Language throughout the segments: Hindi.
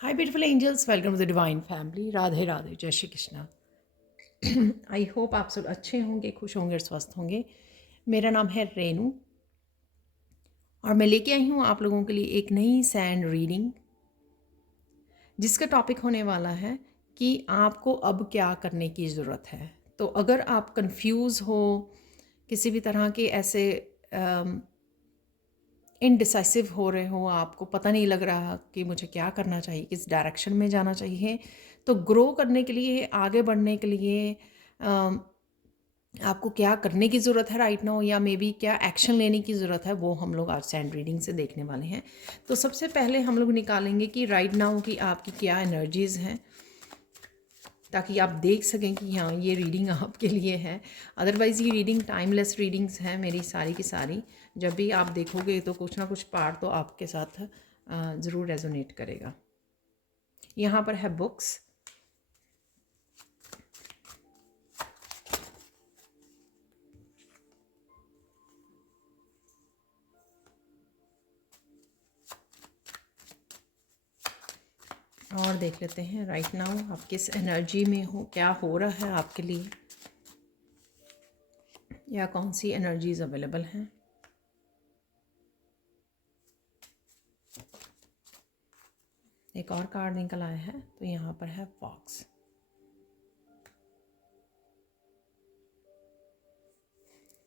Hi beautiful angels, welcome to the divine family. Radhe Radhe, जय श्री कृष्णा। आई होप आप सब अच्छे होंगे, खुश होंगे और स्वस्थ होंगे। मेरा नाम है रेनू और मैं लेके आई हूँ आप लोगों के लिए एक नई सैंड रीडिंग, जिसका टॉपिक होने वाला है कि आपको अब क्या करने की ज़रूरत है। तो अगर आप कंफ्यूज हो, किसी भी तरह के ऐसे इनडिसाइसिव हो रहे हो, आपको पता नहीं लग रहा कि मुझे क्या करना चाहिए, किस डायरेक्शन में जाना चाहिए, तो ग्रो करने के लिए, आगे बढ़ने के लिए आपको क्या करने की ज़रूरत है राइट नाउ, या मे बी क्या एक्शन लेने की ज़रूरत है, वो हम लोग आज सैंड रीडिंग से देखने वाले हैं। तो सबसे पहले हम लोग निकालेंगे कि राइट नाउ की आपकी क्या एनर्जीज़ हैं, ताकि आप देख सकें कि हाँ ये रीडिंग आपके लिए है। अदरवाइज़ ये रीडिंग टाइमलेस रीडिंग्स हैं मेरी सारी की सारी। जब भी आप देखोगे तो कुछ ना कुछ पार्ट तो आपके साथ ज़रूर रेजोनेट करेगा। यहाँ पर है बुक्स, और देख लेते हैं राइट नाउ आप किस एनर्जी में हो, क्या हो रहा है आपके लिए, या कौन सी एनर्जीज अवेलेबल हैं। एक और कार्ड निकल आया है, तो यहाँ पर है फॉक्स।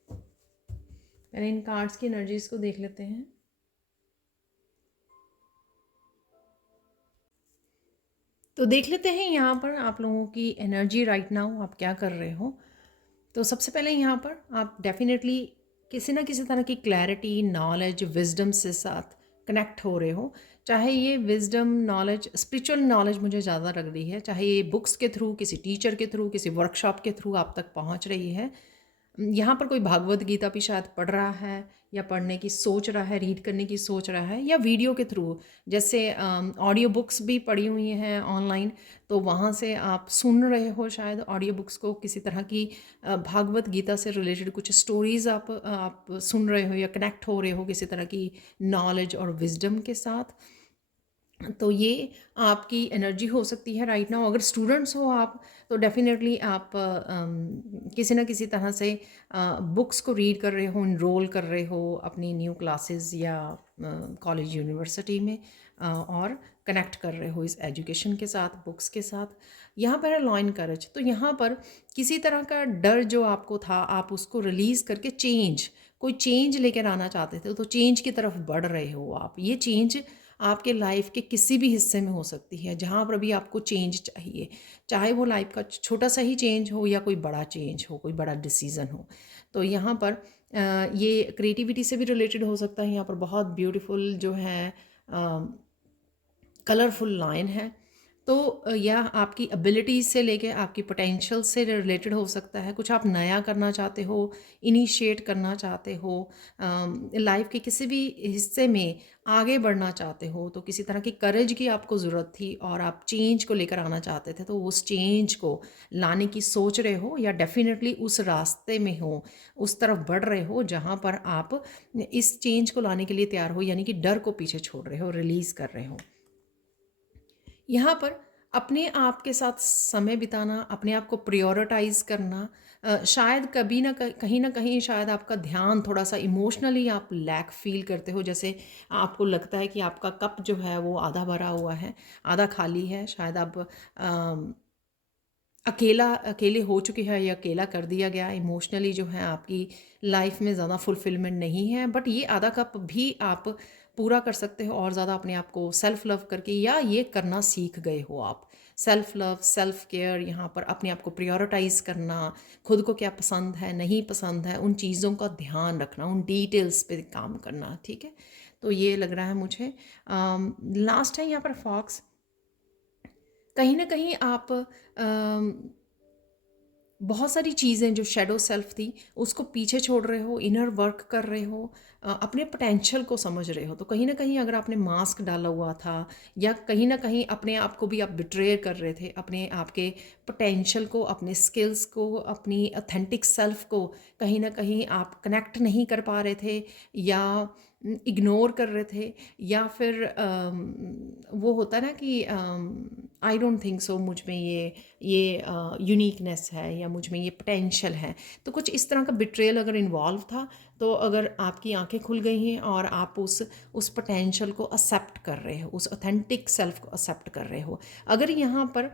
पहले इन कार्ड्स की एनर्जीज को देख लेते हैं। तो देख लेते हैं यहाँ पर आप लोगों की एनर्जी राइट नाउ, आप क्या कर रहे हो। तो सबसे पहले यहाँ पर आप डेफिनेटली किसी ना किसी तरह की क्लैरिटी, नॉलेज, विजडम से साथ कनेक्ट हो रहे हो। चाहे ये विजडम, नॉलेज, स्पिरिचुअल नॉलेज मुझे ज़्यादा लग रही है, चाहे ये बुक्स के थ्रू, किसी टीचर के थ्रू, किसी वर्कशॉप के थ्रू आप तक पहुँच रही है। यहाँ पर कोई भागवत गीता भी शायद पढ़ रहा है, या पढ़ने की सोच रहा है, रीड करने की सोच रहा है, या वीडियो के थ्रू, जैसे ऑडियो बुक्स भी पढ़ी हुई हैं ऑनलाइन, तो वहाँ से आप सुन रहे हो शायद ऑडियो बुक्स को, किसी तरह की भागवत गीता से रिलेटेड कुछ स्टोरीज़ आप सुन रहे हो, या कनेक्ट हो रहे हो किसी तरह की नॉलेज और विजडम के साथ। तो ये आपकी एनर्जी हो सकती है राइट नाउ। अगर स्टूडेंट्स हो आप, तो डेफिनेटली आप किसी ना किसी तरह से बुक्स को रीड कर रहे हो, इनरोल कर रहे हो अपनी न्यू क्लासेस या कॉलेज यूनिवर्सिटी में, और कनेक्ट कर रहे हो इस एजुकेशन के साथ, बुक्स के साथ। यहाँ पर है लॉ एंड करेज। तो यहाँ पर किसी तरह का डर जो आपको था, आप उसको रिलीज़ करके कोई चेंज लेकर आना चाहते थे, तो चेंज की तरफ बढ़ रहे हो आप। ये चेंज आपके लाइफ के किसी भी हिस्से में हो सकती है, जहाँ पर भी आपको चेंज चाहिए, चाहे वो लाइफ का छोटा सा ही चेंज हो या कोई बड़ा चेंज हो, कोई बड़ा डिसीज़न हो। तो यहाँ पर ये क्रिएटिविटी से भी रिलेटेड हो सकता है। यहाँ पर बहुत ब्यूटीफुल जो है कलरफुल लाइन है। तो यह आपकी एबिलिटीज़ से लेके आपकी पोटेंशियल से रिलेटेड हो सकता है। कुछ आप नया करना चाहते हो, इनिशिएट करना चाहते हो, लाइफ के किसी भी हिस्से में आगे बढ़ना चाहते हो, तो किसी तरह की करेज की आपको ज़रूरत थी और आप चेंज को लेकर आना चाहते थे, तो उस चेंज को लाने की सोच रहे हो, या डेफिनेटली उस रास्ते में हो, उस तरफ बढ़ रहे हो जहाँ पर आप इस चेंज को लाने के लिए तैयार हो, यानी कि डर को पीछे छोड़ रहे हो, रिलीज़ कर रहे हो। यहाँ पर अपने आप के साथ समय बिताना, अपने आप को प्रायोरिटाइज करना, शायद कभी ना कहीं शायद आपका ध्यान थोड़ा सा इमोशनली आप लैक फील करते हो, जैसे आपको लगता है कि आपका कप जो है वो आधा भरा हुआ है, आधा खाली है। शायद आप अकेले हो चुके हैं, या अकेला कर दिया गया इमोशनली, जो है आपकी लाइफ में ज़्यादा फुलफिलमेंट नहीं है। बट ये आधा कप भी आप पूरा कर सकते हो, और ज़्यादा अपने आप को सेल्फ लव करके, या ये करना सीख गए हो आप। सेल्फ लव, सेल्फ केयर, यहाँ पर अपने आप को प्रायोरिटाइज करना, खुद को क्या पसंद है, नहीं पसंद है, उन चीज़ों का ध्यान रखना, उन डिटेल्स पे काम करना। ठीक है, तो ये लग रहा है मुझे। लास्ट है यहाँ पर फॉक्स। कहीं ना कहीं आप बहुत सारी चीज़ें जो शैडो सेल्फ थी उसको पीछे छोड़ रहे हो, इनर वर्क कर रहे हो, अपने पोटेंशियल को समझ रहे हो। तो कहीं ना कहीं अगर आपने मास्क डाला हुआ था, या कहीं ना कहीं अपने आप को भी आप बिट्रेयर कर रहे थे, अपने आप के पोटेंशियल को, अपने स्किल्स को, अपनी ऑथेंटिक सेल्फ को कहीं ना कहीं आप कनेक्ट नहीं कर पा रहे थे, या इग्नोर कर रहे थे, या फिर वो होता है ना कि आई डोंट थिंक सो, मुझ में ये यूनिकनेस है या मुझ में ये पोटेंशियल है। तो कुछ इस तरह का बिट्रेयल अगर इन्वॉल्व था, तो अगर आपकी आंखें खुल गई हैं और आप उस पोटेंशियल को एक्सेप्ट कर रहे हो, उस ऑथेंटिक सेल्फ को एक्सेप्ट कर रहे हो। अगर यहाँ पर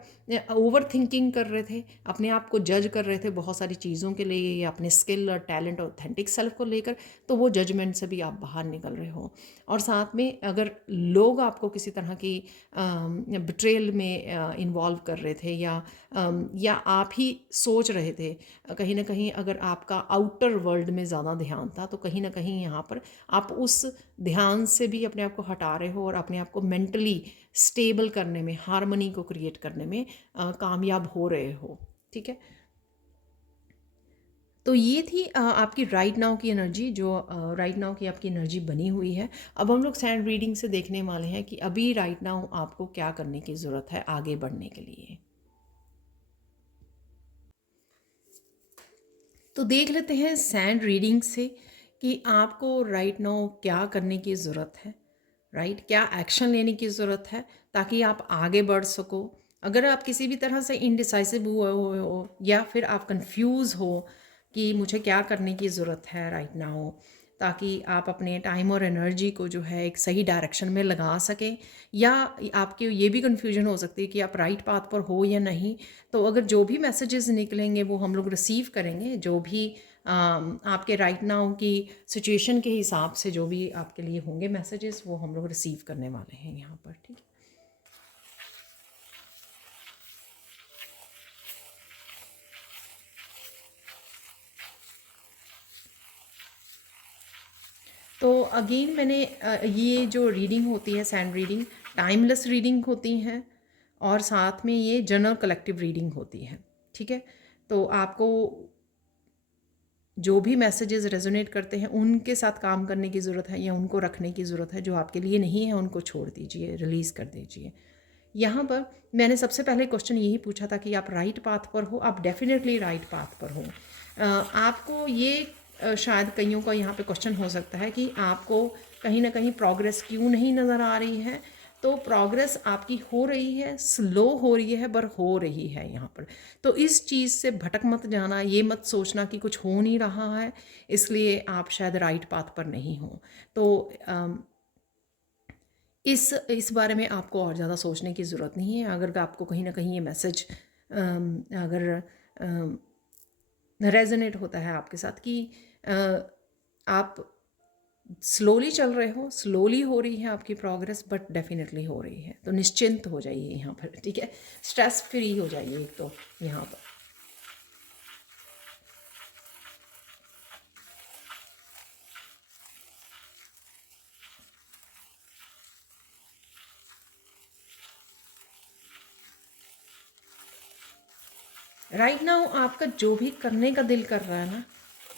ओवर थिंकिंग कर रहे थे, अपने आप को जज कर रहे थे बहुत सारी चीज़ों के लिए या अपने स्किल और टैलेंट और ऑथेंटिक सेल्फ को लेकर, तो वो जजमेंट से भी आप बाहर निकल रहे हो। और साथ में अगर लोग आपको किसी तरह की बिट्रेयल में इन्वॉल्व कर रहे थे, या आप ही सोच रहे थे, कहीं ना कहीं अगर आपका आउटर वर्ल्ड में ज़्यादा ध्यान था, तो कहीं ना कहीं यहाँ पर आप उस ध्यान से भी अपने आप को हटा रहे हो और अपने आप को मेंटली स्टेबल करने में, हार्मनी को क्रिएट करने में कामयाब हो रहे हो। ठीक है, तो ये थी आपकी राइट नाउ की एनर्जी, जो राइट नाउ की आपकी एनर्जी बनी हुई है। अब हम लोग सैंड रीडिंग से देखने वाले हैं कि अभी राइट नाउ आपको क्या करने की ज़रूरत है आगे बढ़ने के लिए। तो देख लेते हैं सैंड रीडिंग से कि आपको राइट नाउ क्या करने की ज़रूरत है, राइट, क्या एक्शन लेने की ज़रूरत है ताकि आप आगे बढ़ सको। अगर आप किसी भी तरह से इनडिसाइसिव हुए हो या फिर आप कंफ्यूज हो कि मुझे क्या करने की ज़रूरत है राइट नाउ, ताकि आप अपने टाइम और एनर्जी को जो है एक सही डायरेक्शन में लगा सकें, या आपके ये भी कन्फ्यूजन हो सकती है कि आप राइट पाथ पर हो या नहीं। तो अगर जो भी मैसेजेस निकलेंगे वो हम लोग रिसीव करेंगे, जो भी आपके राइट नाउ की सिचुएशन के हिसाब से जो भी आपके लिए होंगे मैसेजेस, वो हम लोग रिसीव करने वाले हैं यहाँ पर। ठीक है, तो अगेन मैंने ये जो रीडिंग होती है सैंड रीडिंग, टाइमलेस रीडिंग होती हैं, और साथ में ये जनरल कलेक्टिव रीडिंग होती है। ठीक है, तो आपको जो भी मैसेजेस रेजोनेट करते हैं उनके साथ काम करने की ज़रूरत है, या उनको रखने की ज़रूरत है। जो आपके लिए नहीं है उनको छोड़ दीजिए, रिलीज़ कर दीजिए। यहाँ पर मैंने सबसे पहले क्वेश्चन यही पूछा था कि आप राइट पाथ पर हो। आप डेफिनेटली राइट पाथ पर हो। आपको ये शायद कईयों का यहाँ पे क्वेश्चन हो सकता है कि आपको कहीं ना कहीं प्रोग्रेस क्यों नहीं नज़र आ रही है। तो प्रोग्रेस आपकी हो रही है, स्लो हो रही है, पर हो रही है यहाँ पर। तो इस चीज़ से भटक मत जाना, ये मत सोचना कि कुछ हो नहीं रहा है इसलिए आप शायद राइट पाथ पर नहीं हो। तो इस बारे में आपको और ज़्यादा सोचने की ज़रूरत नहीं है। अगर आपको कहीं ना कहीं ये मैसेज अगर रेजोनेट होता है आपके साथ कि आप स्लोली चल रहे हो, स्लोली हो रही है आपकी प्रोग्रेस, बट डेफिनेटली हो रही है, तो निश्चिंत हो जाइए यहाँ पर। ठीक है, स्ट्रेस फ्री हो जाइए एक तो यहाँ पर। राइट नाउ आपका जो भी करने का दिल कर रहा है ना,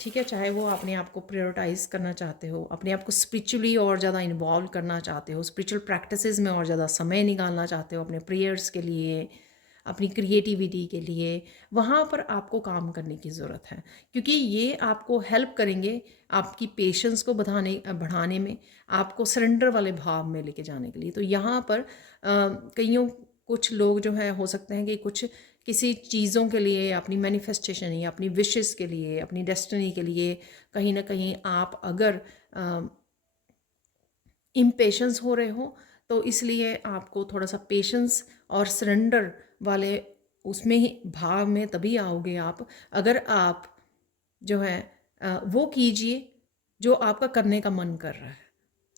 ठीक है, चाहे वो अपने आप को प्रायोरिटाइज करना चाहते हो, अपने आप को स्पिरिचुअली और ज़्यादा इन्वॉल्व करना चाहते हो, स्पिरिचुअल प्रैक्टिसेस में और ज़्यादा समय निकालना चाहते हो अपने प्रेयर्स के लिए, अपनी क्रिएटिविटी के लिए, वहाँ पर आपको काम करने की ज़रूरत है। क्योंकि ये आपको हेल्प करेंगे आपकी पेशेंस को बढ़ाने में, आपको सरेंडर वाले भाव में लेके जाने के लिए। तो यहाँ पर कईयों कुछ लोग जो है हो सकते हैं कि कुछ किसी चीज़ों के लिए, अपनी मैनिफेस्टेशन या अपनी विशेस के लिए, अपनी डेस्टिनी के लिए कहीं ना कहीं आप अगर इम्पेशंस हो रहे हो, तो इसलिए आपको थोड़ा सा पेशेंस और सरेंडर वाले उसमें ही भाव में तभी आओगे आप, अगर आप जो है वो कीजिए जो आपका करने का मन कर रहा है,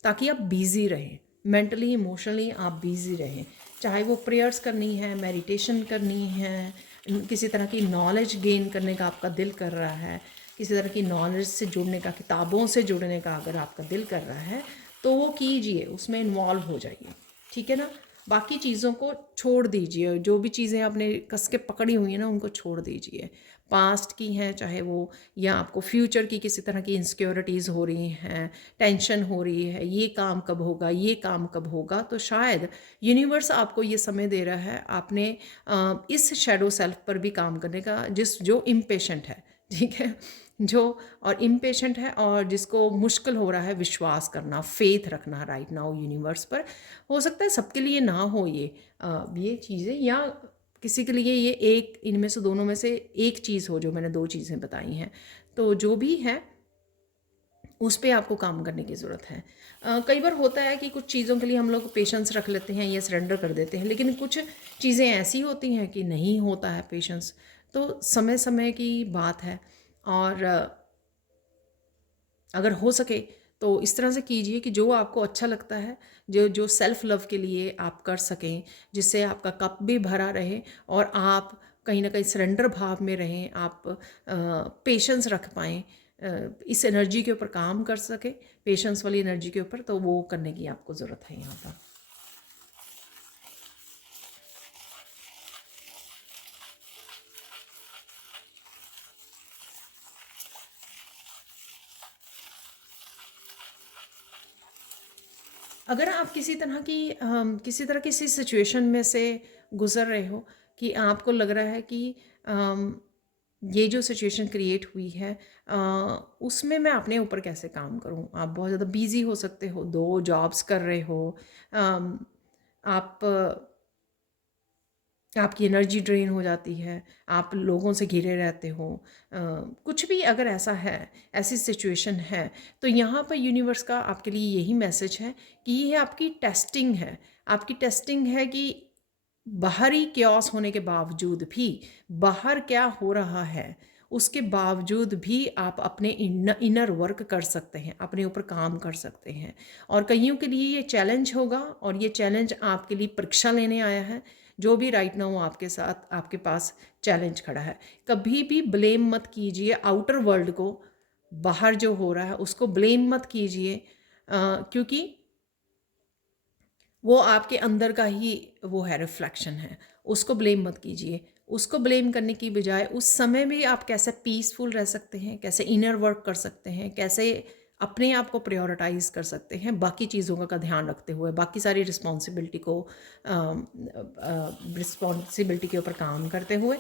ताकि आप बिज़ी रहें, मेंटली इमोशनली आप बिज़ी रहें। चाहे वो प्रेयर्स करनी है, मेडिटेशन करनी है, किसी तरह की नॉलेज गेन करने का आपका दिल कर रहा है, किसी तरह की नॉलेज से जुड़ने का, किताबों से जुड़ने का अगर आपका दिल कर रहा है, तो वो कीजिए, उसमें इन्वॉल्व हो जाइए। ठीक है ना, बाकी चीज़ों को छोड़ दीजिए, जो भी चीज़ें आपने कस के पकड़ी हुई हैं ना उनको छोड़ दीजिए। पास्ट की हैं चाहे वो, या आपको फ्यूचर की किसी तरह की इनसिक्योरिटीज़ हो रही हैं, टेंशन हो रही है, ये काम कब होगा, ये काम कब होगा, तो शायद यूनिवर्स आपको ये समय दे रहा है आपने इस शेडो सेल्फ पर भी काम करने का, जो इम्पेशेंट है। ठीक है, जो और इम्पेशेंट है और जिसको मुश्किल हो रहा है विश्वास करना, फेथ रखना राइट नाउ यूनिवर्स पर। हो सकता है सबके लिए ना हो ये चीज़ें, या किसी के लिए ये एक इनमें से दोनों में से एक चीज़ हो, जो मैंने दो चीज़ें बताई हैं। तो जो भी है उस पे आपको काम करने की ज़रूरत है। कई बार होता है कि कुछ चीज़ों के लिए हम लोग पेशेंस रख लेते हैं या सरेंडर कर देते हैं, लेकिन कुछ चीज़ें ऐसी होती हैं कि नहीं होता है पेशेंस। तो समय समय की बात है। और अगर हो सके तो इस तरह से कीजिए कि जो आपको अच्छा लगता है, जो जो सेल्फ लव के लिए आप कर सकें, जिससे आपका कप भी भरा रहे और आप कहीं ना कहीं सरेंडर भाव में रहें, आप पेशेंस रख पाएँ, इस एनर्जी के ऊपर काम कर सके, पेशेंस वाली एनर्जी के ऊपर, तो वो करने की आपको ज़रूरत है यहाँ पर। अगर आप किसी तरह किसी सिचुएशन में से गुजर रहे हो कि आपको लग रहा है कि ये जो सिचुएशन क्रिएट हुई है, उसमें मैं अपने ऊपर कैसे काम करूं। आप बहुत ज़्यादा बिजी हो सकते हो, दो जॉब्स कर रहे हो, अम, आप आपकी एनर्जी ड्रेन हो जाती है, आप लोगों से घिरे रहते हो, कुछ भी अगर ऐसा है, ऐसी सिचुएशन है, तो यहाँ पर यूनिवर्स का आपके लिए यही मैसेज है कि ये आपकी टेस्टिंग है। आपकी टेस्टिंग है कि बाहरी क्योस होने के बावजूद भी, बाहर क्या हो रहा है उसके बावजूद भी आप अपने इनर वर्क कर सकते हैं, अपने ऊपर काम कर सकते हैं। और कईयों के लिए ये चैलेंज होगा, और ये चैलेंज आपके लिए परीक्षा लेने आया है। जो भी राइट नाउ आपके साथ आपके पास चैलेंज खड़ा है, कभी भी ब्लेम मत कीजिए आउटर वर्ल्ड को, बाहर जो हो रहा है उसको ब्लेम मत कीजिए, क्योंकि वो आपके अंदर का ही वो है, रिफ्लेक्शन है। उसको ब्लेम मत कीजिए। उसको ब्लेम करने की बजाय उस समय में आप कैसे पीसफुल रह सकते हैं, कैसे इनर वर्क कर सकते हैं, कैसे अपने आप को प्रायोरिटाइज कर सकते हैं, बाकी चीज़ों का ध्यान रखते हुए, बाकी सारी रिस्पॉन्सिबिलिटी के ऊपर काम करते हुए,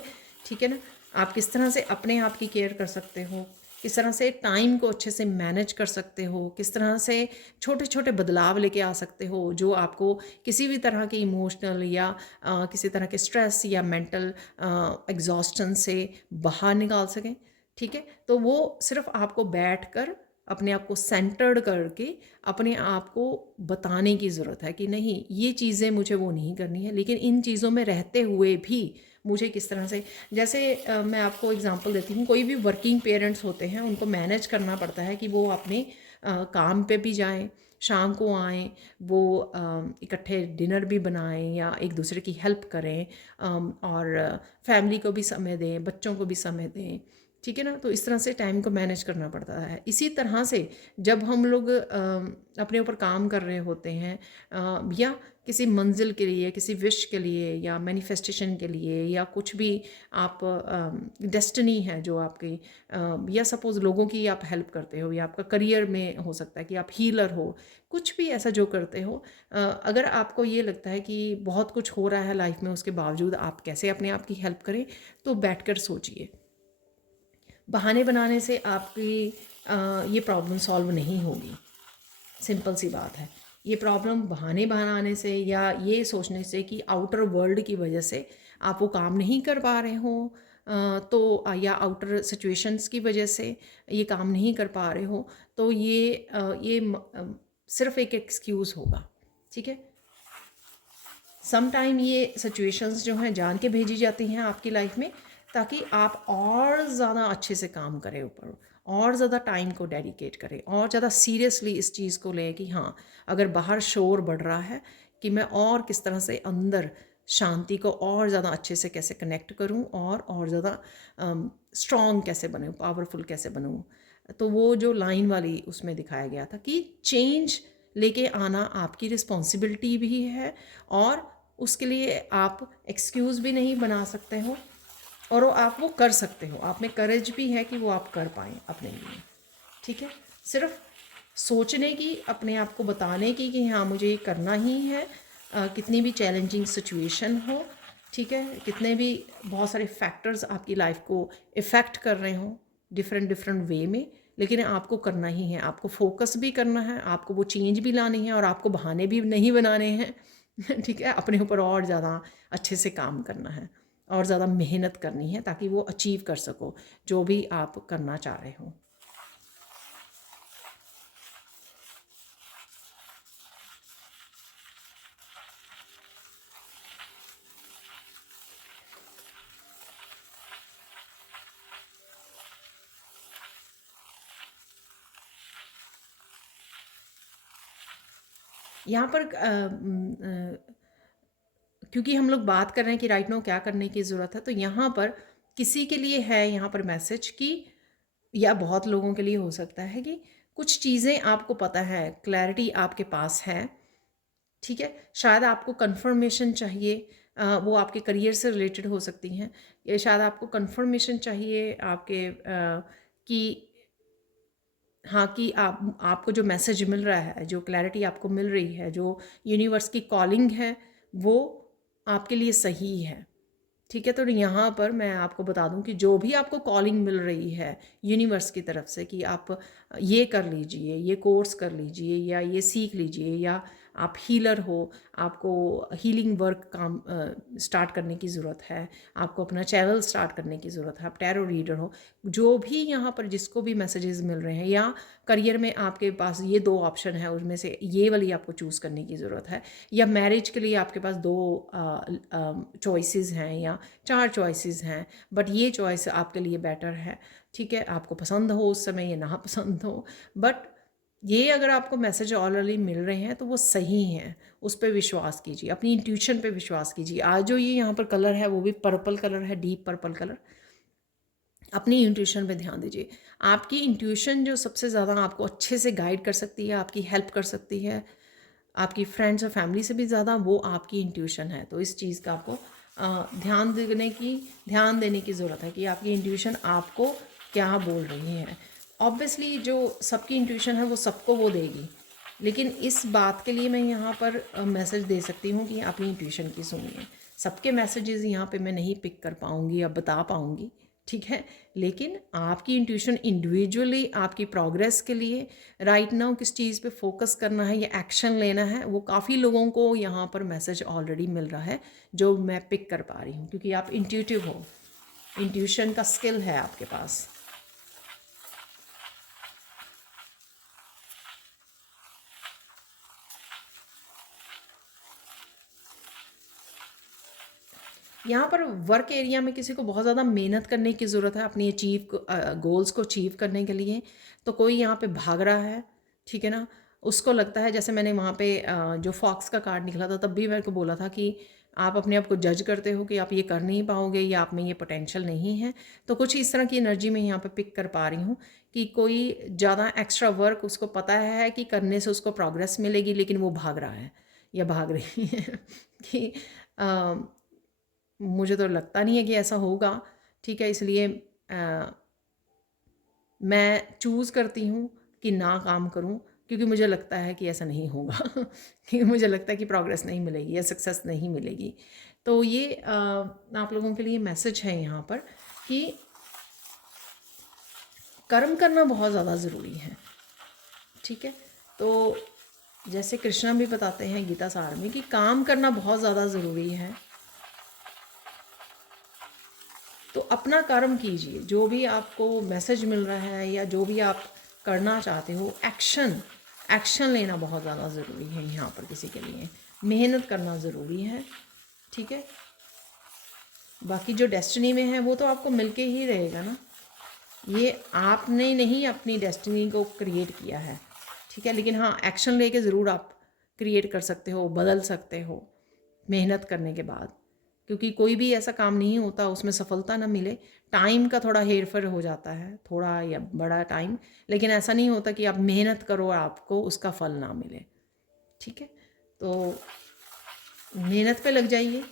ठीक है ना। आप किस तरह से अपने आप की केयर कर सकते हो, किस तरह से टाइम को अच्छे से मैनेज कर सकते हो, किस तरह से छोटे छोटे बदलाव लेके आ सकते हो जो आपको किसी भी तरह के इमोशनल या किसी तरह के स्ट्रेस या मेंटल एग्जॉस्टन से बाहर निकाल सकें। ठीक है, तो वो सिर्फ आपको बैठ कर अपने आप को सेंटर्ड करके अपने आप को बताने की ज़रूरत है कि नहीं, ये चीज़ें मुझे वो नहीं करनी है, लेकिन इन चीज़ों में रहते हुए भी मुझे किस तरह से, जैसे मैं आपको एग्जांपल देती हूँ, कोई भी वर्किंग पेरेंट्स होते हैं, उनको मैनेज करना पड़ता है कि वो अपने काम पे भी जाएं, शाम को आएँ, वो इकट्ठे डिनर भी बनाएं या एक दूसरे की हेल्प करें, और फैमिली को भी समय दें, बच्चों को भी समय दें। ठीक है ना, तो इस तरह से टाइम को मैनेज करना पड़ता है। इसी तरह से जब हम लोग अपने ऊपर काम कर रहे होते हैं, या किसी मंजिल के लिए, किसी विश के लिए, या मैनिफेस्टेशन के लिए, या कुछ भी आप डेस्टिनी है जो आपकी, या सपोज़ लोगों की आप हेल्प करते हो, या आपका करियर में हो सकता है कि आप हीलर हो, कुछ भी ऐसा जो करते हो, अगर आपको ये लगता है कि बहुत कुछ हो रहा है लाइफ में, उसके बावजूद आप कैसे अपने आप की हेल्प करें, तो बैठकर सोचिए। बहाने बनाने से आपकी ये प्रॉब्लम सॉल्व नहीं होगी। सिंपल सी बात है। ये प्रॉब्लम बहाने बनाने से या ये सोचने से कि आउटर वर्ल्ड की वजह से आप वो काम नहीं कर पा रहे हो, या आउटर सिचुएशंस की वजह से ये काम नहीं कर पा रहे हो, तो सिर्फ एक एक्सक्यूज़ होगा। ठीक है, सम टाइम ये सिचुएशंस जो हैं जान के भेजी जाती हैं आपकी लाइफ में, ताकि आप और ज़्यादा अच्छे से काम करें ऊपर, और ज़्यादा टाइम को डेडिकेट करें, और ज़्यादा सीरियसली इस चीज़ को लें कि हाँ, अगर बाहर शोर बढ़ रहा है, कि मैं और किस तरह से अंदर शांति को और ज़्यादा अच्छे से कैसे कनेक्ट करूँ, और ज़्यादा स्ट्रॉन्ग कैसे बनूँ, पावरफुल कैसे बनूँ। तो वो जो लाइन वाली उसमें दिखाया गया था कि चेंज लेके आना आपकी रिस्पॉन्सिबिलिटी भी है, और उसके लिए आप एक्सक्यूज़ भी नहीं बना सकते हो, और आप वो कर सकते हो, आप में करेज भी है कि वो आप कर पाएँ अपने लिए। ठीक है, सिर्फ सोचने की, अपने आप को बताने की कि हाँ मुझे ये करना ही है, कितनी भी चैलेंजिंग सिचुएशन हो, ठीक है, कितने भी बहुत सारे फैक्टर्स आपकी लाइफ को इफ़ेक्ट कर रहे हों, डिफरेंट डिफरेंट वे में, लेकिन आपको करना ही है। आपको फोकस भी करना है, आपको वो चेंज भी लानी है और आपको बहाने भी नहीं बनाने हैं ठीक है, अपने ऊपर और ज़्यादा अच्छे से काम करना है और ज़्यादा मेहनत करनी है ताकि वो अचीव कर सको जो भी आप करना चाह रहे हो। यहाँ पर क्योंकि हम लोग बात कर रहे हैं कि राइट नाउ क्या करने की ज़रूरत है, तो यहाँ पर किसी के लिए है यहाँ पर मैसेज कि, या बहुत लोगों के लिए हो सकता है कि कुछ चीज़ें आपको पता है, क्लैरिटी आपके पास है, ठीक है, शायद आपको कंफर्मेशन चाहिए, वो आपके करियर से रिलेटेड हो सकती हैं, या शायद आपको कंफर्मेशन चाहिए आपके कि हाँ, कि आपको जो मैसेज मिल रहा है, जो क्लैरिटी आपको मिल रही है, जो यूनिवर्स की कॉलिंग है, वो आपके लिए सही है, ठीक है। तो यहाँ पर मैं आपको बता दूं कि जो भी आपको कॉलिंग मिल रही है यूनिवर्स की तरफ से कि आप ये कर लीजिए, ये कोर्स कर लीजिए, या ये सीख लीजिए, या आप हीलर हो, आपको हीलिंग वर्क काम स्टार्ट करने की ज़रूरत है, आपको अपना चैनल स्टार्ट करने की ज़रूरत है, आप टैरो रीडर हो, जो भी यहाँ पर जिसको भी मैसेजेस मिल रहे हैं, या करियर में आपके पास ये दो ऑप्शन है, उसमें से ये वाली आपको चूज़ करने की ज़रूरत है, या मैरिज के लिए आपके पास दो चॉइसेस हैं या चार चॉइसेस हैं, बट ये चॉइस आपके लिए बेटर है, ठीक है, आपको पसंद हो उस समय या ना पसंद हो, बट ये अगर आपको मैसेज ऑलरेडी मिल रहे हैं तो वो सही हैं, उस पर विश्वास कीजिए, अपनी इंट्यूशन पे विश्वास कीजिए। आज जो ये यहाँ पर कलर है वो भी पर्पल कलर है, डीप पर्पल कलर। अपनी इंट्यूशन पे ध्यान दीजिए। आपकी इंट्यूशन जो सबसे ज़्यादा आपको अच्छे से गाइड कर सकती है, आपकी हेल्प कर सकती है, आपकी फ्रेंड्स और फैमिली से भी ज़्यादा, वो आपकी इंट्यूशन है। तो इस चीज़ का आपको ध्यान देने की ज़रूरत है कि आपकी इंट्यूशन आपको क्या बोल रही है। ऑब्वियसली जो सबकी इंट्यूशन है वो सबको वो देगी, लेकिन इस बात के लिए मैं यहाँ पर मैसेज दे सकती हूँ कि अपनी इंट्यूशन की सुनिए। सबके मैसेजेस यहाँ पे मैं नहीं पिक कर पाऊँगी या बता पाऊँगी, ठीक है, लेकिन आपकी इंट्यूशन इंडिविजुअली आपकी प्रोग्रेस के लिए राइट नाउ किस चीज़ पे फोकस करना है या एक्शन लेना है, वो काफ़ी लोगों को यहाँ पर मैसेज ऑलरेडी मिल रहा है जो मैं पिक कर पा रही हूँ, क्योंकि आप इंट्यूटिव हो, इंट्यूशन का स्किल है आपके पास। यहाँ पर वर्क एरिया में किसी को बहुत ज़्यादा मेहनत करने की ज़रूरत है अपनी गोल्स को अचीव करने के लिए, तो कोई यहाँ पे भाग रहा है, ठीक है ना, उसको लगता है, जैसे मैंने वहाँ पे जो फॉक्स का कार्ड निकला था तब भी मेरे को बोला था कि आप अपने आप को जज करते हो कि आप ये कर नहीं पाओगे या आप में ये पोटेंशियल नहीं है, तो कुछ इस तरह की एनर्जी में यहाँ पे पिक कर पा रही हूँ कि कोई ज़्यादा एक्स्ट्रा वर्क उसको पता है कि करने से उसको प्रोग्रेस मिलेगी, लेकिन वो भाग रहा है या भाग रही है कि मुझे तो लगता नहीं है कि ऐसा होगा, ठीक है, इसलिए मैं चूज़ करती हूँ कि ना काम करूँ, क्योंकि मुझे लगता है कि ऐसा नहीं होगा क्योंकि मुझे लगता है कि प्रोग्रेस नहीं मिलेगी या सक्सेस नहीं मिलेगी। तो ये आप लोगों के लिए मैसेज है यहाँ पर कि कर्म करना बहुत ज़्यादा ज़रूरी है, ठीक है। तो जैसे कृष्णा भी बताते हैं गीता सार में कि काम करना बहुत ज़्यादा ज़रूरी है, तो अपना कर्म कीजिए, जो भी आपको मैसेज मिल रहा है या जो भी आप करना चाहते हो, एक्शन लेना बहुत ज़्यादा ज़रूरी है यहाँ पर किसी के लिए, मेहनत करना ज़रूरी है, ठीक है। बाकी जो डेस्टिनी में है वो तो आपको मिलके ही रहेगा ना, ये आपने नहीं अपनी डेस्टिनी को क्रिएट किया है, ठीक है, लेकिन हाँ एक्शन लेके ज़रूर आप क्रिएट कर सकते हो, बदल सकते हो मेहनत करने के बाद, क्योंकि कोई भी ऐसा काम नहीं होता उसमें सफलता ना मिले। टाइम का थोड़ा हेर फेर हो जाता है, थोड़ा या बड़ा टाइम, लेकिन ऐसा नहीं होता कि आप मेहनत करो और आपको उसका फल ना मिले, ठीक है। तो मेहनत पे लग जाइए,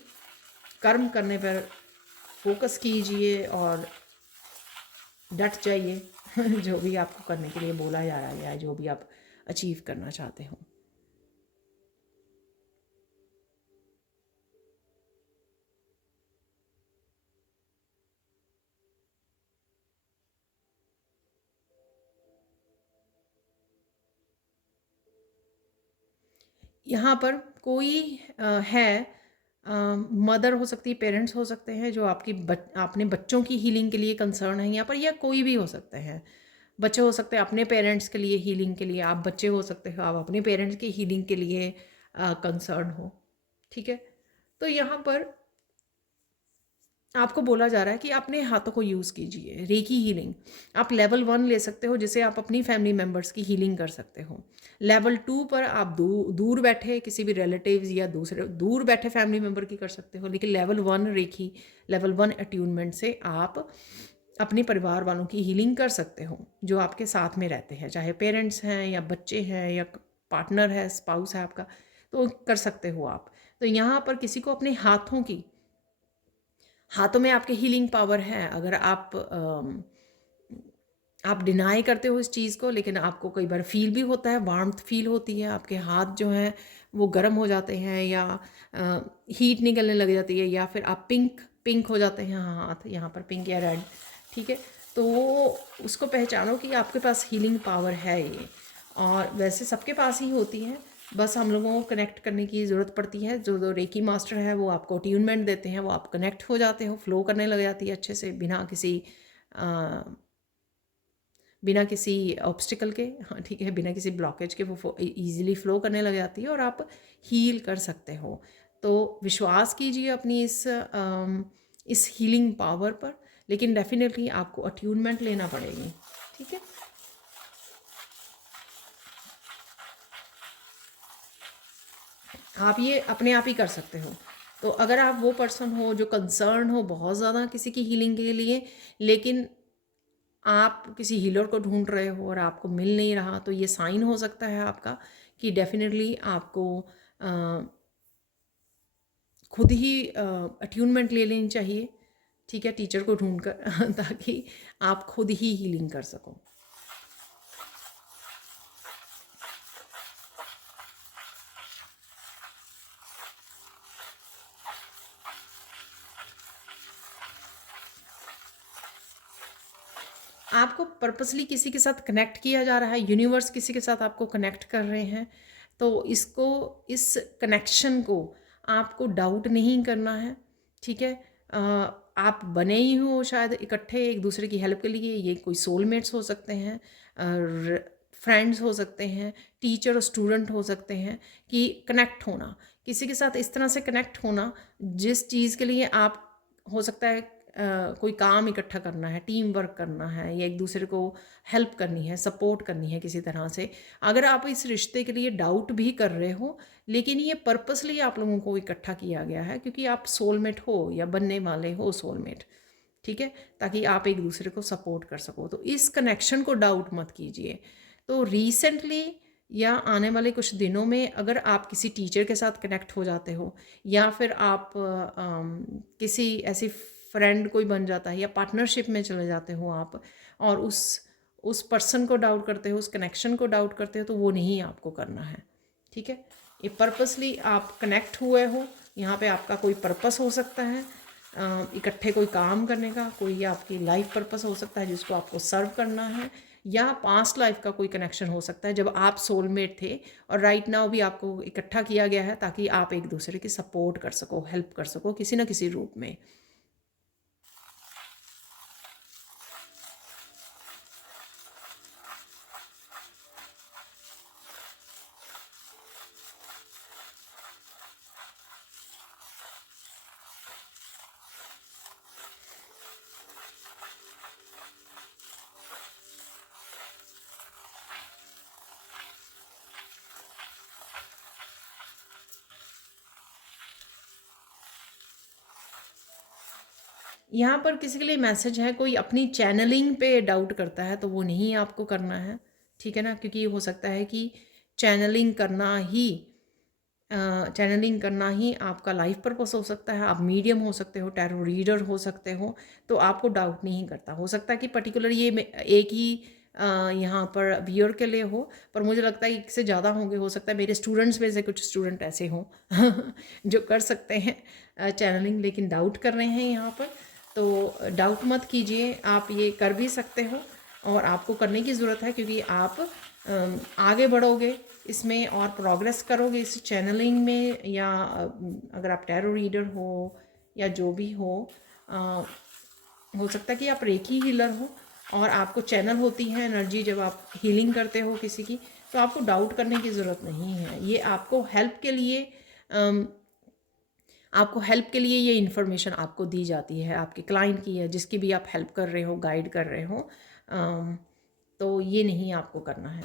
कर्म करने पर फोकस कीजिए और डट जाइए जो भी आपको करने के लिए बोला जा रहा है, जो भी आप अचीव करना चाहते हो। यहाँ पर कोई है, मदर हो सकती है, पेरेंट्स हो सकते हैं जो आपने बच्चों की हीलिंग के लिए कंसर्न है यहाँ पर, या कोई भी हो सकते हैं। बच्चे हो सकते हैं अपने पेरेंट्स के लिए हीलिंग के लिए, आप बच्चे हो सकते हो आप अपने पेरेंट्स की हीलिंग के लिए कंसर्न हो। ठीक है, तो यहाँ पर आपको बोला जा रहा है कि अपने हाथों को यूज़ कीजिए। रेकी हीलिंग आप लेवल 1 ले सकते हो, जिसे आप अपनी फैमिली मेम्बर्स की हीलिंग कर सकते हो। लेवल 2 पर आप दूर बैठे किसी भी रिलेटिव्स या दूसरे दूर बैठे फैमिली मेम्बर की कर सकते हो। लेकिन लेवल 1 रेकी, लेवल 1 अट्यूनमेंट से आप अपने परिवार वालों की हीलिंग कर सकते हो, जो आपके साथ में रहते हैं, चाहे पेरेंट्स हैं या बच्चे हैं या पार्टनर है, स्पाउस है आपका, तो कर सकते हो आप। तो यहाँ पर किसी को अपने हाथों में आपके हीलिंग पावर है। अगर आप डिनाई करते हो इस चीज़ को, लेकिन आपको कई बार फील भी होता है, वार्मथ फील होती है, आपके हाथ जो हैं वो गर्म हो जाते हैं, या हीट निकलने लग जाती है, या फिर आप पिंक पिंक हो जाते हैं हाथ, यहाँ पर पिंक या रेड। ठीक है, तो उसको पहचानो कि आपके पास हीलिंग पावर है ये, और वैसे सबके पास ही होती है, बस हम लोगों को कनेक्ट करने की ज़रूरत पड़ती है। जो रेकी मास्टर है वो आपको अट्यूनमेंट देते हैं, वो आप कनेक्ट हो जाते हो, फ्लो करने लग जाती है अच्छे से, बिना किसी ऑब्स्टिकल के। हाँ ठीक है, बिना किसी ब्लॉकेज के वो ईजिली फ्लो करने लग जाती है और आप हील कर सकते हो। तो विश्वास कीजिए अपनी इस हीलिंग पावर पर, लेकिन डेफिनेटली आपको अट्यूनमेंट लेना पड़ेगी। ठीक है, आप ये अपने आप ही कर सकते हो। तो अगर आप वो पर्सन हो जो कंसर्न हो बहुत ज़्यादा किसी की हीलिंग के लिए, लेकिन आप किसी हीलर को ढूंढ रहे हो और आपको मिल नहीं रहा, तो ये साइन हो सकता है आपका कि डेफिनेटली आपको खुद ही अट्यूनमेंट ले लेनी चाहिए। ठीक है, टीचर को ढूंढ कर ताकि आप खुद ही हीलिंग कर सको। आपको पर्पसली किसी के साथ कनेक्ट किया जा रहा है, यूनिवर्स किसी के साथ आपको कनेक्ट कर रहे हैं, तो इस कनेक्शन को आपको डाउट नहीं करना है। ठीक है, आप बने ही हो शायद इकट्ठे एक दूसरे की हेल्प के लिए, ये कोई सोलमेट्स हो सकते हैं, फ्रेंड्स हो सकते हैं, टीचर और स्टूडेंट हो सकते हैं, कि कनेक्ट होना किसी के साथ, इस तरह से कनेक्ट होना जिस चीज़ के लिए आप, हो सकता है कोई काम इकट्ठा करना है, टीम वर्क करना है, या एक दूसरे को हेल्प करनी है, सपोर्ट करनी है किसी तरह से। अगर आप इस रिश्ते के लिए डाउट भी कर रहे हो, लेकिन ये पर्पसली आप लोगों को इकट्ठा किया गया है, क्योंकि आप सोलमेट हो या बनने वाले हो सोलमेट। ठीक है, ताकि आप एक दूसरे को सपोर्ट कर सको। तो इस कनेक्शन को डाउट मत कीजिए। तो रिसेंटली या आने वाले कुछ दिनों में अगर आप किसी टीचर के साथ कनेक्ट हो जाते हो, या फिर आप किसी ऐसी फ्रेंड कोई बन जाता है, या पार्टनरशिप में चले जाते हो आप, और उस पर्सन को डाउट करते हो, उस कनेक्शन को डाउट करते हो, तो वो नहीं आपको करना है। ठीक है, ये पर्पसली आप कनेक्ट हुए हो, यहाँ पे आपका कोई पर्पस हो सकता है, इकट्ठे कोई काम करने का, कोई आपकी लाइफ पर्पस हो सकता है जिसको आपको सर्व करना है, या पास्ट लाइफ का कोई कनेक्शन हो सकता है जब आप सोलमेट थे, और राइट नाउ भी आपको इकट्ठा किया गया है ताकि आप एक दूसरे की सपोर्ट कर सको, हेल्प कर सको किसी न किसी रूप में। यहाँ पर किसी के लिए मैसेज है, कोई अपनी चैनलिंग पे डाउट करता है, तो वो नहीं आपको करना है। ठीक है ना, क्योंकि हो सकता है कि चैनलिंग करना ही आपका लाइफ पर्पस हो सकता है। आप मीडियम हो सकते हो, टैरो रीडर हो सकते हो, तो आपको डाउट नहीं करता। हो सकता है कि पर्टिकुलर ये एक ही यहाँ पर व्यूअर के लिए हो, पर मुझे लगता है इससे ज़्यादा होंगे। हो सकता है मेरे स्टूडेंट्स में से कुछ स्टूडेंट ऐसे हों जो कर सकते हैं चैनलिंग, लेकिन डाउट कर रहे हैं यहाँ पर। तो डाउट मत कीजिए, आप ये कर भी सकते हो, और आपको करने की ज़रूरत है, क्योंकि आप आगे बढ़ोगे इसमें और प्रोग्रेस करोगे इस चैनलिंग में, या अगर आप टैरो रीडर हो या जो भी हो सकता है कि आप रेकी हीलर हो और आपको चैनल होती है एनर्जी जब आप हीलिंग करते हो किसी की, तो आपको डाउट करने की ज़रूरत नहीं है। ये आपको हेल्प के लिए ये इन्फॉर्मेशन आपको दी जाती है, आपके क्लाइंट की है, जिसकी भी आप हेल्प कर रहे हो, गाइड कर रहे हो। तो ये नहीं आपको करना है।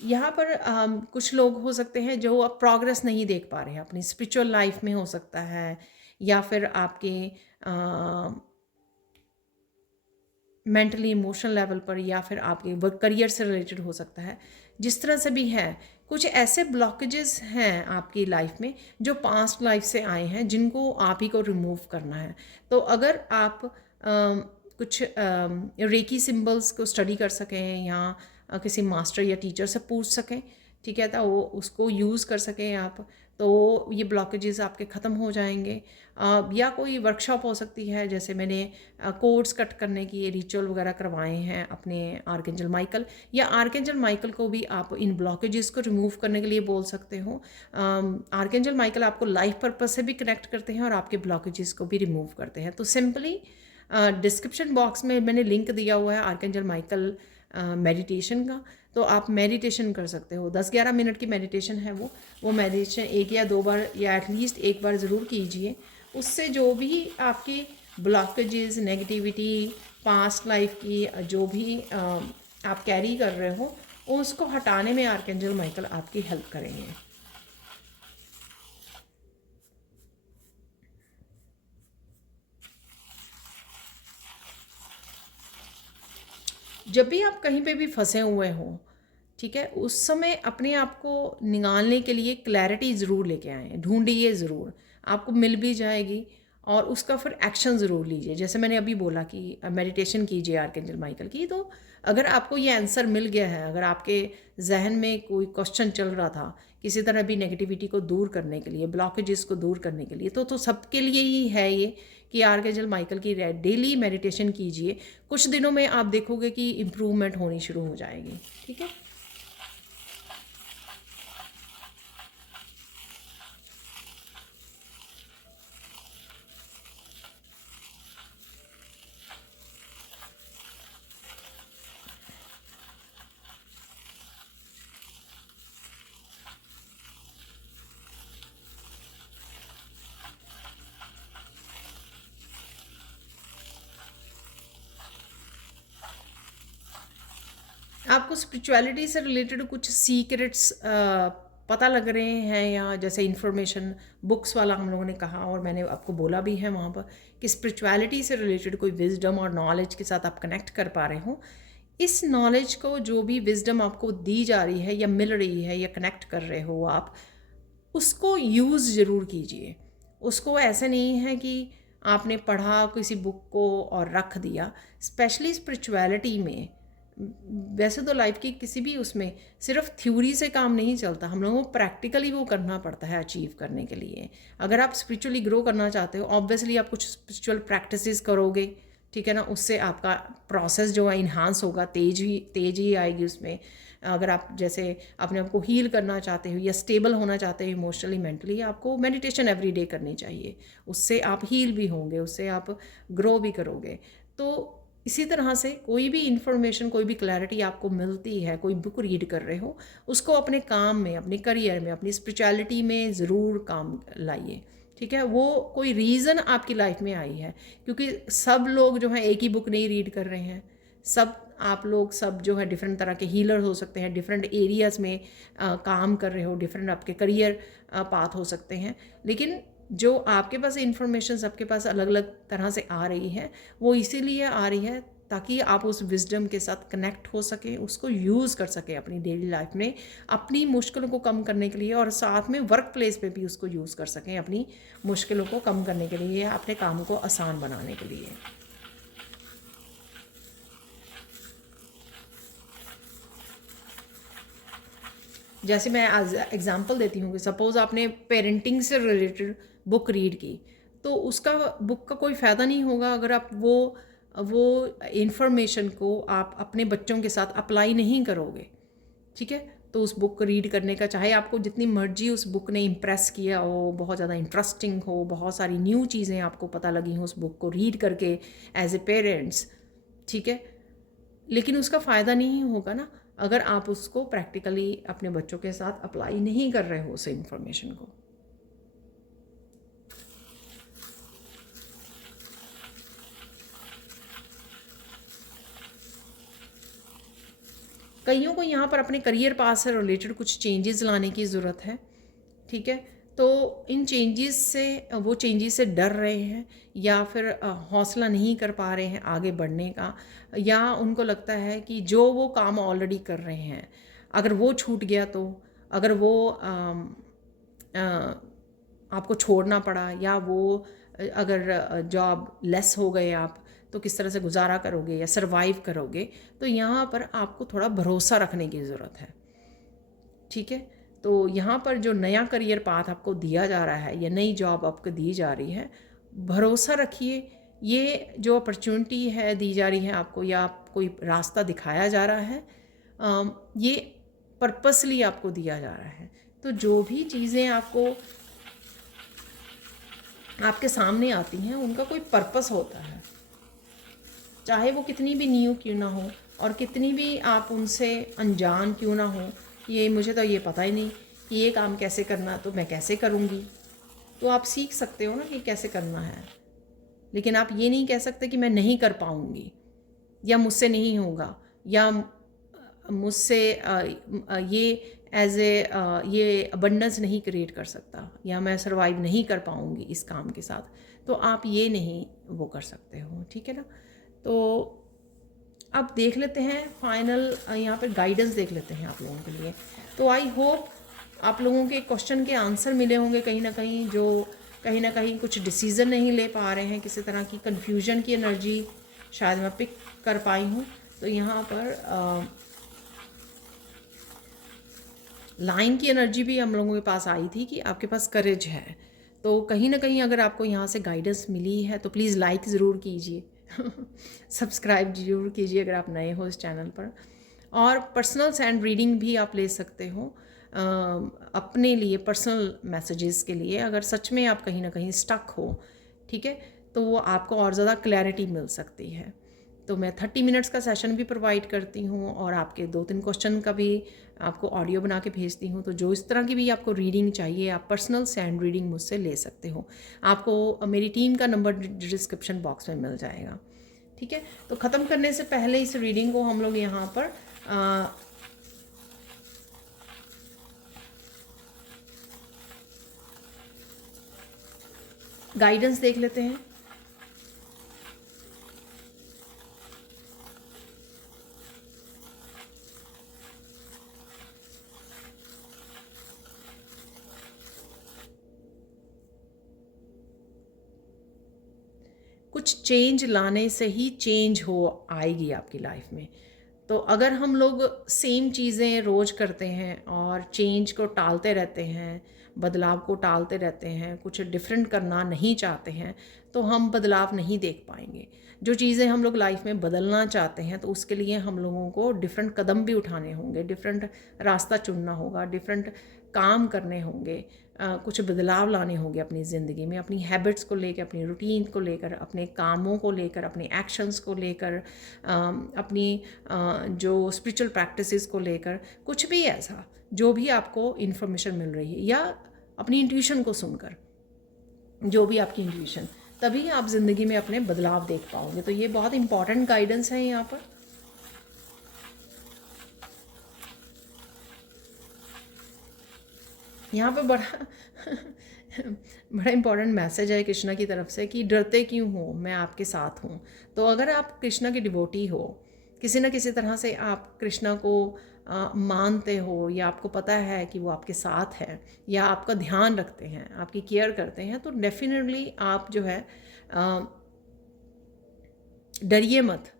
यहाँ पर कुछ लोग हो सकते हैं जो अब प्रोग्रेस नहीं देख पा रहे हैं अपनी स्पिरिचुअल लाइफ में, हो सकता है, या फिर आपके मेंटली इमोशनल लेवल पर, या फिर आपके वर्क करियर से रिलेटेड हो सकता है। जिस तरह से भी है, कुछ ऐसे ब्लॉकेजेस हैं आपकी लाइफ में जो पास्ट लाइफ से आए हैं, जिनको आप ही को रिमूव करना है। तो अगर आप कुछ रेकी सिंबल्स को स्टडी कर सकें, या किसी मास्टर या टीचर से पूछ सकें, ठीक है, तो वो उसको यूज़ कर सकें आप, तो ये ब्लॉकेजेस आपके ख़त्म हो जाएंगे। या कोई वर्कशॉप हो सकती है, जैसे मैंने कोड्स कट करने की रिचुअल वगैरह करवाए हैं अपने आर्कएंजल माइकल, या आर्कएंजल माइकल को भी आप इन ब्लॉकेजेस को रिमूव करने के लिए बोल सकते हो। आर्कएंजल माइकल आपको लाइफ पर्पस से भी कनेक्ट करते हैं और आपके ब्लॉकेजेस को भी रिमूव करते हैं। तो सिंपली डिस्क्रिप्शन बॉक्स में मैंने लिंक दिया हुआ है आर्कएंजल माइकल मेडिटेशन का, तो आप मेडिटेशन कर सकते हो। 10-11 मिनट की मेडिटेशन है वो मेडिटेशन 1 या 2 बार या एटलीस्ट 1 बार ज़रूर कीजिए। उससे जो भी आपकी ब्लॉकेजेस, नेगेटिविटी, पास्ट लाइफ की जो भी आप कैरी कर रहे हो, उसको हटाने में आर्कएंजल माइकल आपकी हेल्प करेंगे। जब भी आप कहीं पे भी फंसे हुए हो, ठीक है, उस समय अपने आप को निकालने के लिए क्लैरिटी ज़रूर लेके आएँ, ढूंढिए ज़रूर, आपको मिल भी जाएगी। और उसका फिर एक्शन ज़रूर लीजिए। जैसे मैंने अभी बोला कि मेडिटेशन कीजिए आर्कएंजल माइकल की। तो अगर आपको ये आंसर मिल गया है, अगर आपके जहन में कोई क्वेश्चन चल रहा था किसी तरह भी नेगेटिविटी को दूर करने के लिए, ब्लॉकेजेस को दूर करने के लिए, तो सबके लिए ही है ये कि आर्कएंजल माइकल की डेली मेडिटेशन कीजिए। कुछ दिनों में आप देखोगे कि इम्प्रूवमेंट होनी शुरू हो जाएगी। ठीक है। आपको स्पिरिचुअलिटी से रिलेटेड कुछ सीक्रेट्स पता लग रहे हैं, या जैसे इन्फॉर्मेशन बुक्स वाला हम लोगों ने कहा और मैंने आपको बोला भी है वहाँ पर कि स्पिरिचुअलिटी से रिलेटेड कोई विजडम और नॉलेज के साथ आप कनेक्ट कर पा रहे हो। इस नॉलेज को, जो भी विजडम आपको दी जा रही है या मिल रही है या कनेक्ट कर रहे हो आप, उसको यूज़ ज़रूर कीजिए। उसको ऐसे नहीं है कि आपने पढ़ा किसी बुक को और रख दिया। स्पेशली स्पिरिचुअलिटी में, वैसे तो लाइफ की किसी भी उसमें सिर्फ थ्योरी से काम नहीं चलता, हम लोगों को प्रैक्टिकली वो करना पड़ता है अचीव करने के लिए। अगर आप स्पिरिचुअली ग्रो करना चाहते हो, ऑब्वियसली आप कुछ स्पिरिचुअल प्रैक्टिसेस करोगे, ठीक है ना, उससे आपका प्रोसेस जो है इन्हांस होगा, तेज ही आएगी उसमें। अगर आप जैसे अपने आप को हील करना चाहते हो या स्टेबल होना चाहते हो इमोशनली, मेंटली, आपको मेडिटेशन एवरी डे करनी चाहिए। उससे आप हील भी होंगे, उससे आप ग्रो भी करोगे। तो इसी तरह से कोई भी इंफॉर्मेशन, कोई भी क्लैरिटी आपको मिलती है, कोई बुक रीड कर रहे हो, उसको अपने काम में, अपने करियर में, अपनी स्पिरिचुअलिटी में ज़रूर काम लाइए। ठीक है। वो कोई रीज़न आपकी लाइफ में आई है, क्योंकि सब लोग जो हैं एक ही बुक नहीं रीड कर रहे हैं। सब आप लोग सब जो है डिफरेंट तरह के हीलर हो सकते हैं, डिफरेंट एरियाज़ में काम कर रहे हो, डिफरेंट आपके करियर पाथ हो सकते हैं। लेकिन जो आपके पास इंफॉर्मेशन सबके पास अलग अलग तरह से आ रही है, वो इसीलिए आ रही है ताकि आप उस विजडम के साथ कनेक्ट हो सके, उसको यूज़ कर सके अपनी डेली लाइफ में, अपनी मुश्किलों को कम करने के लिए, और साथ में वर्क प्लेस पे भी उसको यूज़ कर सकें अपनी मुश्किलों को कम करने के लिए, अपने काम को आसान बनाने के लिए। जैसे मैं एज एग्जांपल देती हूँ कि सपोज़ आपने पेरेंटिंग से रिलेटेड बुक रीड की, तो उसका बुक का कोई फ़ायदा नहीं होगा अगर आप वो इंफॉर्मेशन को आप अपने बच्चों के साथ अप्लाई नहीं करोगे। ठीक है, तो उस बुक को रीड करने का, चाहे आपको जितनी मर्जी उस बुक ने इम्प्रेस किया हो, बहुत ज़्यादा इंटरेस्टिंग हो, बहुत सारी न्यू चीज़ें आपको पता लगी हो उस बुक को रीड करके एज ए पेरेंट्स, ठीक है, लेकिन उसका फ़ायदा नहीं होगा ना अगर आप उसको प्रैक्टिकली अपने बच्चों के साथ अप्लाई नहीं कर रहे हो उस इंफॉर्मेशन को। कईयों को यहाँ पर अपने करियर पाथ से रिलेटेड कुछ चेंजेस लाने की ज़रूरत है। ठीक है, तो इन चेंजेस से, वो चेंजेस से डर रहे हैं या फिर हौसला नहीं कर पा रहे हैं आगे बढ़ने का, या उनको लगता है कि जो वो काम ऑलरेडी कर रहे हैं अगर वो छूट गया तो, अगर वो आपको छोड़ना पड़ा, या वो अगर जॉब लेस हो गए आप, तो किस तरह से गुजारा करोगे या सरवाइव करोगे। तो यहाँ पर आपको थोड़ा भरोसा रखने की ज़रूरत है। ठीक है, तो यहाँ पर जो नया करियर पाथ आपको दिया जा रहा है या नई जॉब आपको दी जा रही है, भरोसा रखिए। ये जो अपॉर्चुनिटी है दी जा रही है आपको, या कोई रास्ता दिखाया जा रहा है, ये पर्पसली आपको दिया जा रहा है। तो जो भी चीज़ें आपको आपके सामने आती हैं उनका कोई पर्पस होता है, चाहे वो कितनी भी न्यू क्यों ना हो और कितनी भी आप उनसे अनजान क्यों ना हो। ये मुझे तो ये पता ही नहीं कि ये काम कैसे करना, तो मैं कैसे करूँगी। तो आप सीख सकते हो ना कि कैसे करना है, लेकिन आप ये नहीं कह सकते कि मैं नहीं कर पाऊँगी, या मुझसे नहीं होगा, या मुझसे ये एज ए ये अबंडेंस नहीं क्रिएट कर सकता, या मैं सरवाइव नहीं कर पाऊँगी इस काम के साथ। तो आप ये नहीं वो कर सकते हो। ठीक है ना। तो अब देख लेते हैं फाइनल, यहाँ पर गाइडेंस देख लेते हैं आप लोगों के लिए। तो आई होप आप लोगों के क्वेश्चन के आंसर मिले होंगे कहीं ना कहीं, जो कहीं ना कहीं कुछ डिसीज़न नहीं ले पा रहे हैं, किसी तरह की कन्फ्यूजन की एनर्जी शायद मैं पिक कर पाई हूँ। तो यहाँ पर लाइन की एनर्जी भी हम लोगों के पास आई थी कि आपके पास करेज है। तो कहीं ना कहीं अगर आपको यहाँ से गाइडेंस मिली है तो प्लीज़ लाइक ज़रूर कीजिए सब्सक्राइब ज़रूर कीजिए अगर आप नए हो इस चैनल पर। और पर्सनल सैंड रीडिंग भी आप ले सकते हो अपने लिए, पर्सनल मैसेजेस के लिए, अगर सच में आप कहीं ना कहीं स्टक हो। ठीक है, तो वो आपको और ज़्यादा क्लैरिटी मिल सकती है। तो मैं 30 मिनट्स का सेशन भी प्रोवाइड करती हूँ, और आपके 2-3 क्वेश्चन का भी आपको ऑडियो बना के भेजती हूँ। तो जो इस तरह की भी आपको रीडिंग चाहिए, आप पर्सनल सैंड रीडिंग मुझसे ले सकते हो। आपको मेरी टीम का नंबर डिस्क्रिप्शन बॉक्स में मिल जाएगा। ठीक है, तो ख़त्म करने से पहले इस रीडिंग को हम लोग यहाँ पर गाइडेंस देख लेते हैं। कुछ चेंज लाने से ही चेंज हो आएगी आपकी लाइफ में। तो अगर हम लोग सेम चीज़ें रोज़ करते हैं और चेंज को टालते रहते हैं, बदलाव को टालते रहते हैं, कुछ डिफरेंट करना नहीं चाहते हैं, तो हम बदलाव नहीं देख पाएंगे। जो चीज़ें हम लोग लाइफ में बदलना चाहते हैं तो उसके लिए हम लोगों को डिफरेंट कदम भी उठाने होंगे, डिफरेंट रास्ता चुनना होगा, डिफरेंट काम करने होंगे, कुछ बदलाव लाने होंगे अपनी ज़िंदगी में, अपनी हैबिट्स को लेकर, अपनी रूटीन को लेकर, अपने कामों को लेकर, अपने एक्शंस को लेकर, अपनी जो स्पिरिचुअल प्रैक्टिसेस को लेकर, कुछ भी ऐसा जो भी आपको इन्फॉर्मेशन मिल रही है, या अपनी इंट्यूशन को सुनकर, जो भी आपकी इंट्यूशन, तभी आप ज़िंदगी में अपने बदलाव देख पाओगे। तो ये बहुत इंपॉर्टेंट गाइडेंस है यहाँ पर। यहाँ पे बड़ा बड़ा इम्पॉर्टेंट मैसेज है कृष्णा की तरफ से कि डरते क्यों हो, मैं आपके साथ हूँ। तो अगर आप कृष्णा की डिवोटी हो, किसी न किसी तरह से आप कृष्णा को मानते हो, या आपको पता है कि वो आपके साथ है, या आपका ध्यान रखते हैं, आपकी केयर करते हैं, तो डेफिनेटली आप जो है डरिए मत,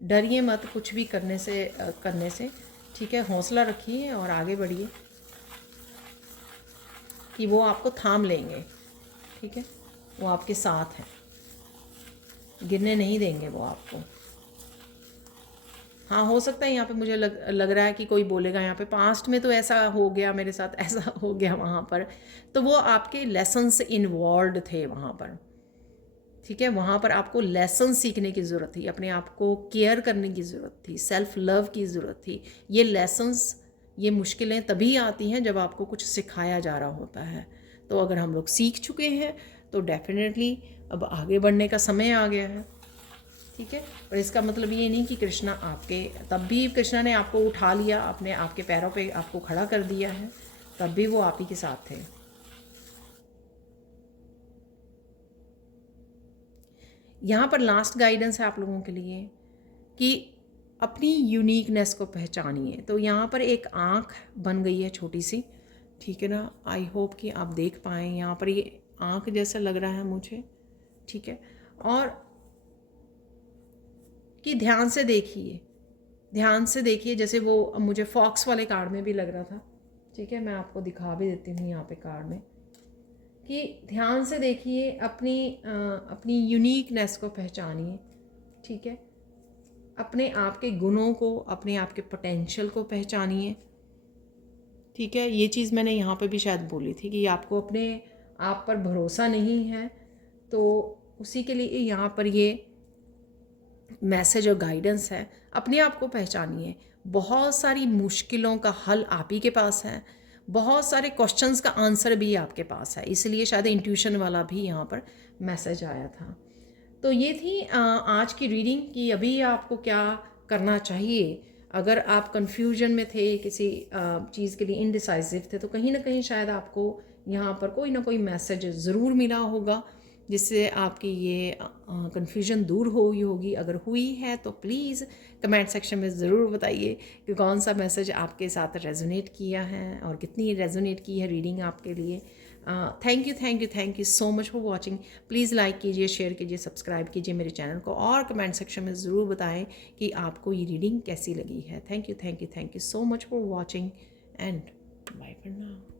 डरिए मत कुछ भी करने से ठीक है, हौसला रखिए और आगे बढ़िए कि वो आपको थाम लेंगे। ठीक है, वो आपके साथ हैं, गिरने नहीं देंगे वो आपको। हाँ, हो सकता है यहाँ पे मुझे लग रहा है कि कोई बोलेगा यहाँ पे पास्ट में तो ऐसा हो गया मेरे साथ, ऐसा हो गया वहाँ पर, तो वो आपके लेसन्स इन्वॉल्व थे वहाँ पर। ठीक है, वहाँ पर आपको लेसन सीखने की ज़रूरत थी, अपने आप को केयर करने की ज़रूरत थी, सेल्फ लव की ज़रूरत थी। ये लेसन्स, ये मुश्किलें तभी आती हैं जब आपको कुछ सिखाया जा रहा होता है। तो अगर हम लोग सीख चुके हैं तो डेफिनेटली अब आगे बढ़ने का समय आ गया है। ठीक है, पर इसका मतलब ये नहीं कि कृष्णा आपके, तब भी कृष्णा ने आपको उठा लिया, अपने आपके पैरों पे आपको खड़ा कर दिया है, तब भी वो आप ही के साथ थे। यहाँ पर लास्ट गाइडेंस है आप लोगों के लिए कि अपनी यूनिकनेस को पहचानिए। तो यहाँ पर एक आँख बन गई है छोटी सी, ठीक है ना, आई होप कि आप देख पाएँ, यहाँ पर ये आँख जैसा लग रहा है मुझे। ठीक है, और कि ध्यान से देखिए, ध्यान से देखिए, जैसे वो मुझे फॉक्स वाले कार्ड में भी लग रहा था। ठीक है, मैं आपको दिखा भी देती हूँ यहाँ पे कार्ड में, कि ध्यान से देखिए, अपनी यूनिकनेस को पहचानिए। ठीक है, अपने आप के गुणों को, अपने आप के पोटेंशियल को पहचानिए। ठीक है, ये चीज़ मैंने यहाँ पे भी शायद बोली थी कि आपको अपने आप पर भरोसा नहीं है, तो उसी के लिए यहाँ पर ये मैसेज और गाइडेंस है। अपने आप को पहचानिए, बहुत सारी मुश्किलों का हल आप ही के पास है, बहुत सारे क्वेश्चंस का आंसर भी आपके पास है, इसलिए शायद इंट्यूशन वाला भी यहाँ पर मैसेज आया था। तो ये थी आज की रीडिंग कि अभी आपको क्या करना चाहिए। अगर आप कन्फ्यूजन में थे, किसी चीज़ के लिए इनडिसाइसिव थे, तो कहीं ना कहीं शायद आपको यहाँ पर कोई ना कोई मैसेज ज़रूर मिला होगा जिससे आपकी ये कन्फ्यूजन दूर हुई होगी। अगर हुई है तो प्लीज़ कमेंट सेक्शन में ज़रूर बताइए कि कौन सा मैसेज आपके साथ रेजोनेट किया है और कितनी रेजोनेट की है रीडिंग आपके लिए। Thank you so much for watching. Please like कीजिए, शेयर कीजिए, सब्सक्राइब कीजिए मेरे चैनल को, और कमेंट सेक्शन में ज़रूर बताएं कि आपको ये रीडिंग कैसी लगी है। Thank you so much for watching and bye for now.